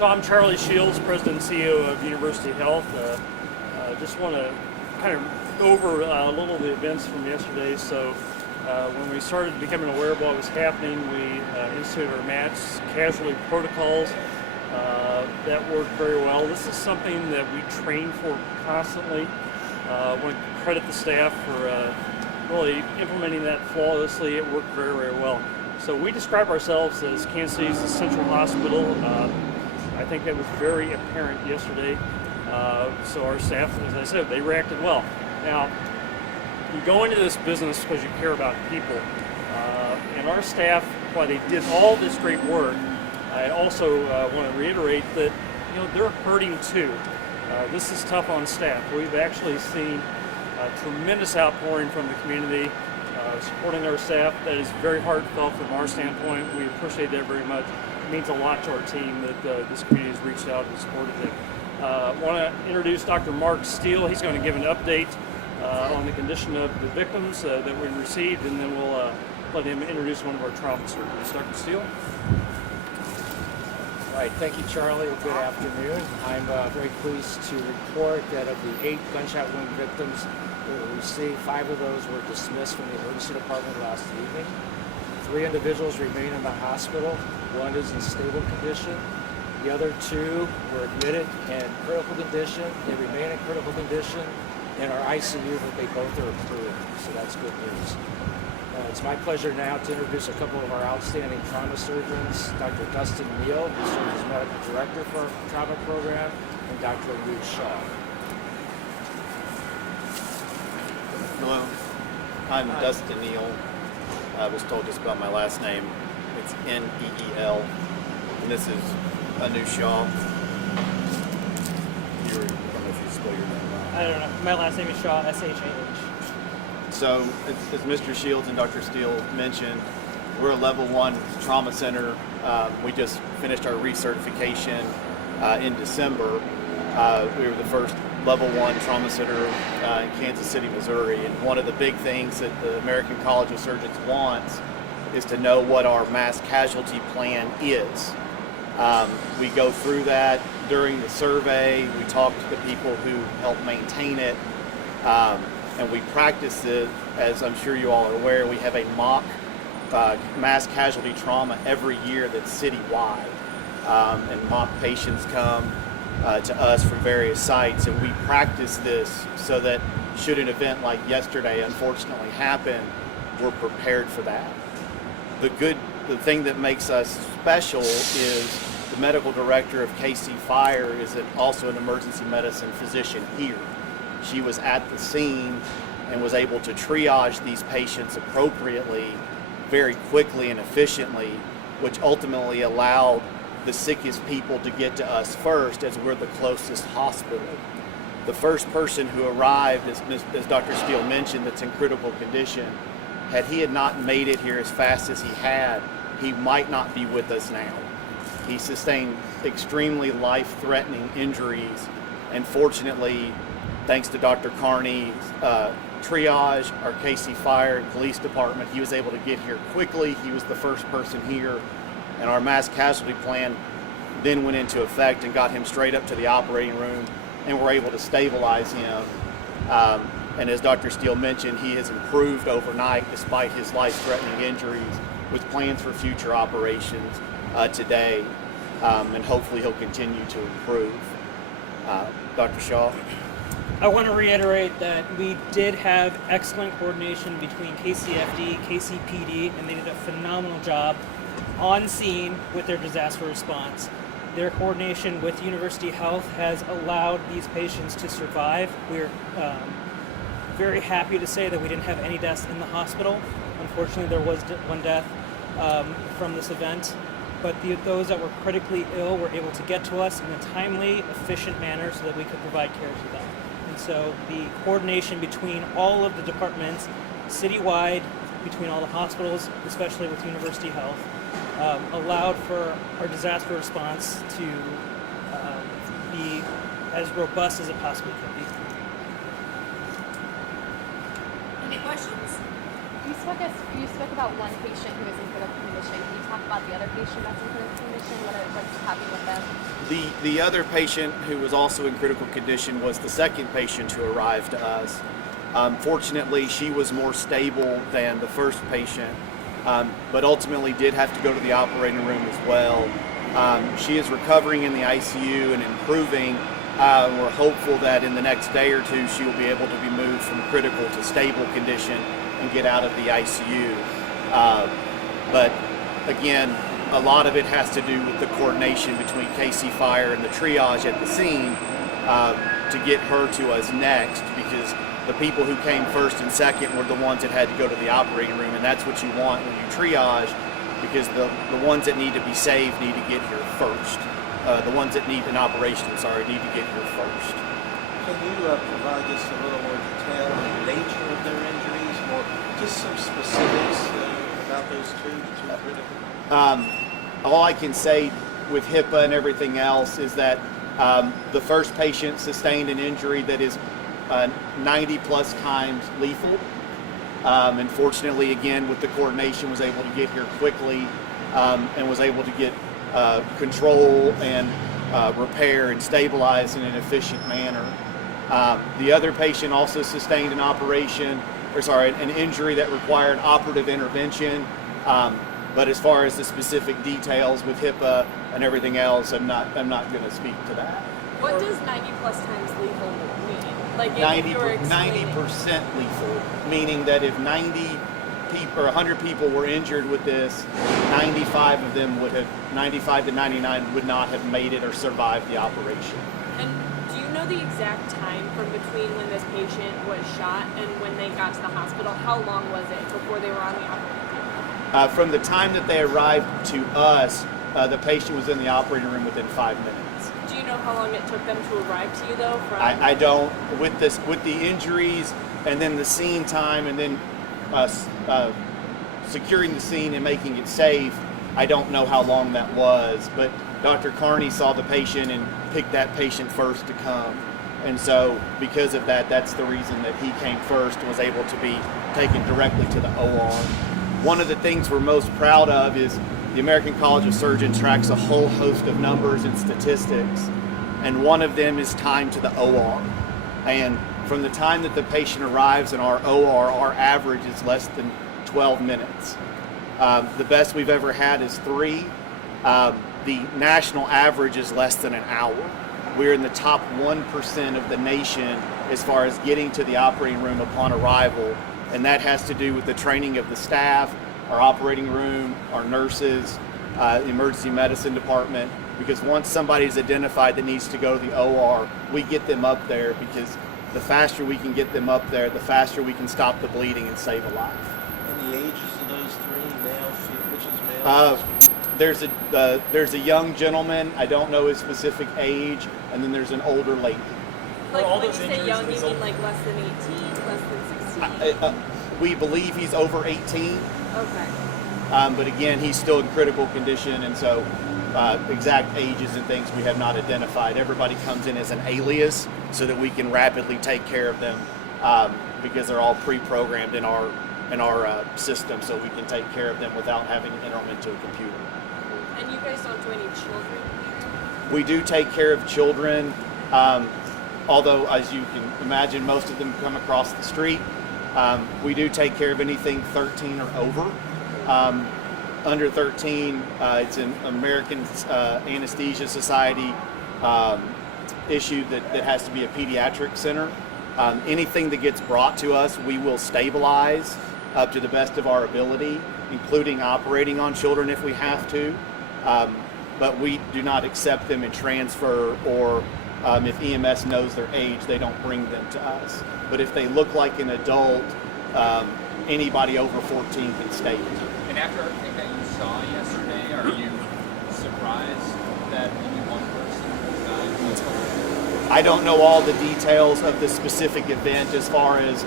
So I'm Charlie Shields, President and CEO of University Health. Just want to kind of go over a little of the events from yesterday. So when we started becoming aware of what was happening, we instituted our mass casualty protocols. That worked very well. This is something that we train for constantly. I want to credit the staff for really implementing that flawlessly. It worked very, very well. So we describe ourselves as Kansas City's Central Hospital. I think that was very apparent yesterday. So our staff, as I said, they reacted well. Now, you go into this business because you care about people. And our staff, while they did all this great work, I also want to reiterate that they're hurting too. This is tough on staff. We've actually seen a tremendous outpouring from the community supporting our staff. That is very heartfelt from our standpoint. We appreciate that very much. It means a lot to our team that this community has reached out and supported them. I want to introduce Dr. Mark Steele. He's going to give an update on the condition of the victims that we received, and then we'll let him introduce one of our trauma surgeons. Dr. Steele? All right, thank you, Charlie. Good afternoon. I'm very pleased to report that of the 8 gunshot wound victims that we received, 5 of those were dismissed from the emergency department last evening. 3 individuals remain in the hospital. 1 is in stable condition. The other 2 were admitted in critical condition. They remain in critical condition in our ICU, but they both are approved, so that's good news. It's my pleasure now to introduce a couple of our outstanding trauma surgeons, Dr. Dustin Neal, who serves as medical director for our trauma program, and Dr. Luke Shaw. Hello, I'm Dustin Neal. I was told to spell my last name. It's N-E-E-L, and this is Anu Shaw. I don't know if you spell your name wrong. I don't know. My last name is Shaw, S-H-A-H. So, as Mr. Shields and Dr. Steele mentioned, we're a level 1 trauma center. We just finished our recertification in December. We were the first level 1 trauma center in Kansas City, Missouri. And one of the big things that the American College of Surgeons wants is to know what our mass casualty plan is. We go through that during the survey. We talk to the people who help maintain it. And we practice it, as I'm sure you all are aware. We have a mock mass casualty trauma every year that's citywide. And mock patients come to us from various sites, and we practice this so that should an event like yesterday unfortunately happen, we're prepared for that. The thing that makes us special is the medical director of KC Fire is also an emergency medicine physician here. She was at the scene and was able to triage these patients appropriately, very quickly and efficiently, which ultimately allowed the sickest people to get to us first, as we're the closest hospital. The first person who arrived, as Dr. Steele mentioned, that's in critical condition, had he not made it here as fast as he had, he might not be with us now. He sustained extremely life-threatening injuries, and fortunately, thanks to Dr. Carney's triage, our KC Fire and Police Department, he was able to get here quickly. He was the first person here, and our mass casualty plan then went into effect and got him straight up to the operating room, and we're able to stabilize him. And as Dr. Steele mentioned, he has improved overnight despite his life-threatening injuries, with plans for future operations today, and hopefully he'll continue to improve. Dr. Shaw? I want to reiterate that we did have excellent coordination between KCFD, KCPD, and they did a phenomenal job on scene with their disaster response. Their coordination with University Health has allowed these patients to survive. We're very happy to say that we didn't have any deaths in the hospital. Unfortunately, there was one death from this event, but those that were critically ill were able to get to us in a timely, efficient manner so that we could provide care to them. And so the coordination between all of the departments, citywide, between all the hospitals, especially with University Health, allowed for our disaster response to be as robust as it possibly could be. Any questions? You spoke about one patient who is in critical condition. Can you talk about the other patient that's in critical condition? What's happening with them? The other patient who was also in critical condition was the second patient who arrived to us. Fortunately, she was more stable than the first patient, but ultimately did have to go to the operating room as well. She is recovering in the ICU and improving. We're hopeful that in the next day or two she will be able to be moved from critical to stable condition and get out of the ICU. But again, a lot of it has to do with the coordination between KC Fire and the triage at the scene to get her to us next, because the people who came first and second were the ones that had to go to the operating room, and that's what you want when you triage, because the ones that need to be saved need to get here first. The ones that need an operation, need to get here first. Can you provide us a little more detail on the nature of their injuries, or just some specifics about those two critical? All I can say with HIPAA and everything else is that the first patient sustained an injury that is 90 plus times lethal. Unfortunately, again, with the coordination, was able to get here quickly and was able to get control and repair and stabilize in an efficient manner. The other patient also sustained an injury that required operative intervention. But as far as the specific details with HIPAA and everything else, I'm not going to speak to that. What does 90 plus times lethal mean? Like 90% lethal, meaning that if 90 people or 100 people were injured with this, 95 of them 95 to 99 would not have made it or survived the operation. And do you know the exact time from between when this patient was shot and when they got to the hospital? How long was it before they were on the operating table? From the time that they arrived to us, the patient was in the operating room within 5 minutes. Do you know how long it took them to arrive to you, though? I don't. With the injuries and then the scene time and then securing the scene and making it safe, I don't know how long that was. But Dr. Carney saw the patient and picked that patient first to come. And so because of that, that's the reason that he came first and was able to be taken directly to the OR. One of the things we're most proud of is the American College of Surgeons tracks a whole host of numbers and statistics, and one of them is time to the OR. And from the time that the patient arrives in our OR, our average is less than 12 minutes. The best we've ever had is 3. The national average is less than an hour. We're in the top 1% of the nation as far as getting to the operating room upon arrival, and that has to do with the training of the staff, our operating room, our nurses, the emergency medicine department, because once somebody's identified that needs to go to the OR, we get them up there, because the faster we can get them up there, the faster we can stop the bleeding and save a life. And the ages of those 3, male, which is male? There's a young gentleman, I don't know his specific age, and then there's an older lady. Like all when you those say injuries young, you result- mean like less than 18, less than 16? We believe he's over 18. Okay. But again, he's still in critical condition, and so exact ages and things we have not identified. Everybody comes in as an alias so that we can rapidly take care of them because they're all pre-programmed in our system, so we can take care of them without having to enter them into a computer. And you guys don't do any children here? We do take care of children, although as you can imagine, most of them come across the street. We do take care of anything 13 or over. Under 13, it's an American Anesthesia Society issue that has to be a pediatric center. Anything that gets brought to us, we will stabilize up to the best of our ability, including operating on children if we have to. But we do not accept them and transfer, or if EMS knows their age, they don't bring them to us. But if they look like an adult, anybody over 14 can stay here. And after everything that you saw yesterday, are you surprised that only one person died? I don't know all the details of the specific event as far as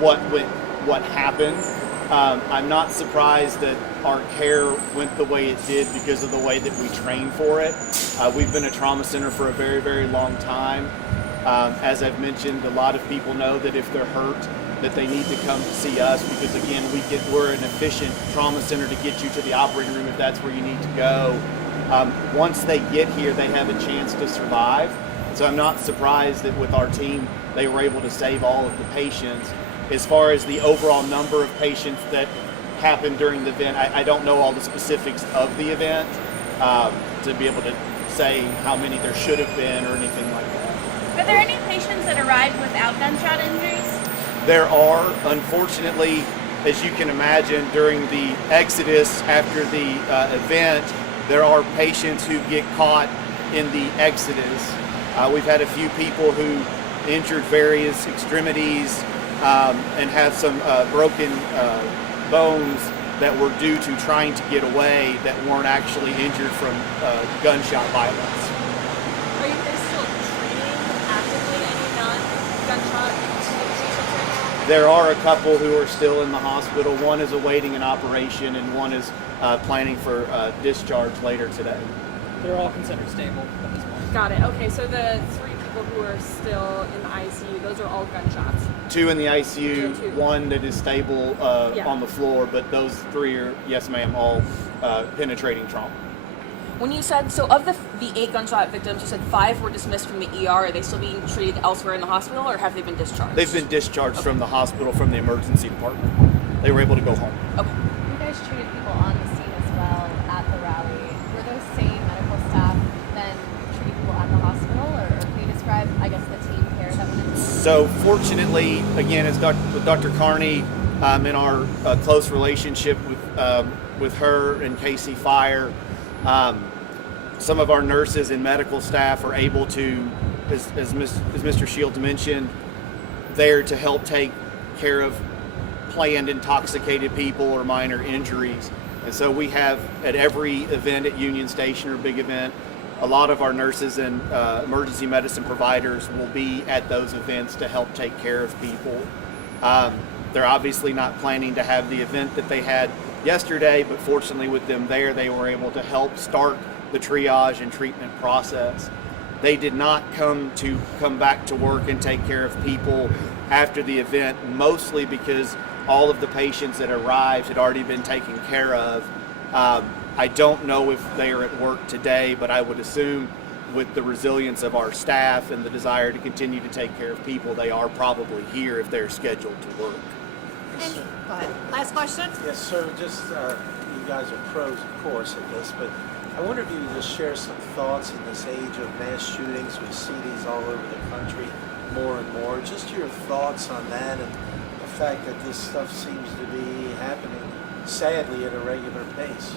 what happened. I'm not surprised that our care went the way it did because of the way that we trained for it. We've been a trauma center for a very, very long time. As I've mentioned, a lot of people know that if they're hurt, that they need to come see us because again, we're an efficient trauma center to get you to the operating room if that's where you need to go. Once they get here, they have a chance to survive. So I'm not surprised that with our team, they were able to save all of the patients. As far as the overall number of patients that happened during the event, I don't know all the specifics of the event to be able to say how many there should have been or anything like that. Are there any patients that arrived without gunshot injuries? There are, unfortunately, as you can imagine, during the exodus after the event, there are patients who get caught in the exodus. We've had a few people who injured various extremities and have some broken bones that were due to trying to get away that weren't actually injured from gunshot violence. Are you guys still treating actively any non-gunshot patients? There are a couple who are still in the hospital. One is awaiting an operation and one is planning for discharge later today. They're all considered stable at this point. Got it. Okay, so the 3 people who are still in the ICU, those are all gunshots. 2 in the ICU, Two. 1 that is stable Yeah. on the floor, but those 3 are, yes ma'am, all penetrating trauma. When you said, so of the 8 gunshot victims, you said 5 were dismissed from the ER. Are they still being treated elsewhere in the hospital, or have they been discharged? They've been discharged from the hospital, from the emergency department. They were able to go home. Okay. You guys treated people on the scene as well at the rally. Were those same medical staff then treating people at the hospital, or can you describe, I guess, the team care that went into it? So fortunately, again, as with Dr. Carney, in our close relationship with her and Casey Fire, some of our nurses and medical staff are able to, as Mr. Shields mentioned, there to help take care of planned intoxicated people or minor injuries. And so we have at every event at Union Station or big event, a lot of our nurses and emergency medicine providers will be at those events to help take care of people. They're obviously not planning to have the event that they had yesterday, but fortunately with them there, they were able to help start the triage and treatment process. They did not come back to work and take care of people after the event, mostly because all of the patients that arrived had already been taken care of. I don't know if they are at work today, but I would assume with the resilience of our staff and the desire to continue to take care of people, they are probably here if they're scheduled to work. And, go ahead. Last question? Yes, sir. Just, you guys are pros, of course, at this, but I wonder if you could just share some thoughts in this age of mass shootings. We see these all over the country more and more. Just your thoughts on that and the fact that this stuff seems to be happening, sadly, at a regular pace.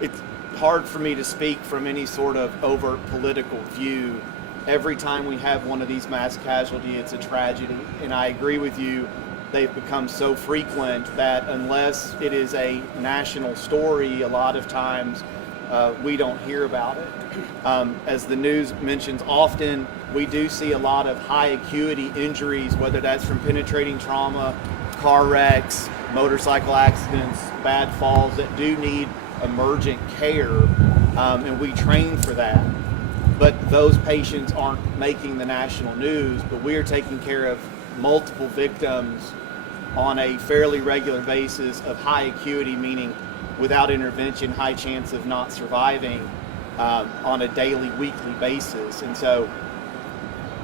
It's hard for me to speak from any sort of overt political view. Every time we have one of these mass casualties, it's a tragedy. And I agree with you, they've become so frequent that unless it is a national story, a lot of times we don't hear about it. As the news mentions often, we do see a lot of high acuity injuries, whether that's from penetrating trauma, car wrecks, motorcycle accidents, bad falls that do need emergent care, and we train for that. But those patients aren't making the national news, but we are taking care of multiple victims on a fairly regular basis of high acuity, meaning without intervention, high chance of not surviving on a daily, weekly basis. And so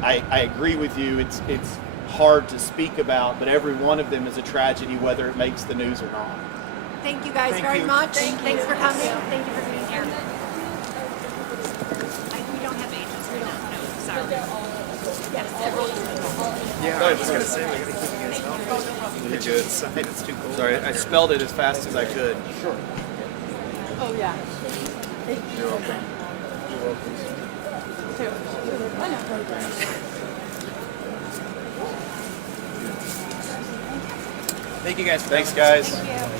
I agree with you, it's hard to speak about, but every one of them is a tragedy, whether it makes the news or not. Thank you guys very much. Thanks for coming. Thank you for being here. We don't have ages. We don't. No, sorry. Yeah, I was going to say, we got to keep you guys healthy. You're good. It's too cold. Sorry, I spelled it as fast as I could. Sure. Oh, yeah. You're welcome. You're welcome. Thank you guys. Thanks, guys. Thank you.